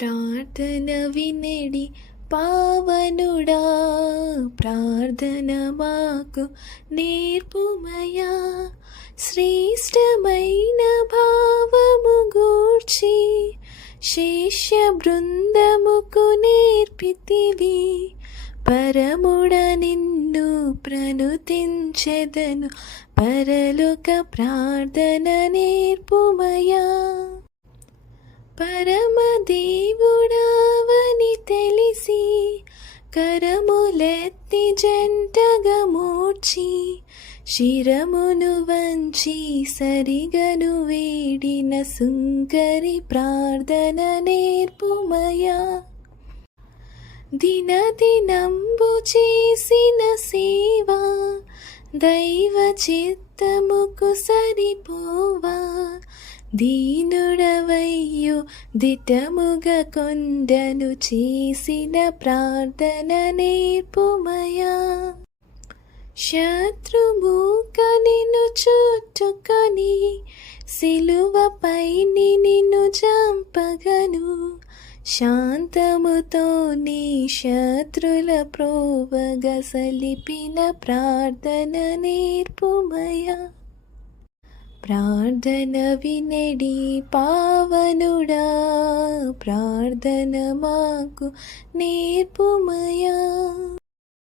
ప్రార్థన వినడి పావనుడా, ప్రార్థన మాకు నేర్పుమయా. శ్రేష్టమైన భావము గూర్చి శిష్య బృందముకు నేర్పితివి. పరముడ నిన్ను ప్రణుతించెదను, పరలోక ప్రార్థన నేర్పుమయా. పరమదేవుడావని తెలిసి కరములెత్తి జంటగా మూర్చి, శిరమును వంచి సరిగను వేడిన సుంకరి ప్రార్థన నేర్పుమయా. దినదినంబు చేసిన సేవా దైవ చిత్తముకు సరిపోవా. దీనుడవయ్యు దిటముగా కొండను చేసిన ప్రార్థన నేర్పుమయా. శత్రుమూక నిన్ను చుట్టుకొని సిలువపై నిన్ను చంపగను. శాంతముతో నీ శత్రుల ప్రోవగ సలిపిన ప్రార్థన నేర్పుమయా. ప్రార్థన వినడి పావనుడా, ప్రార్థన మాకు నేర్పుమయా.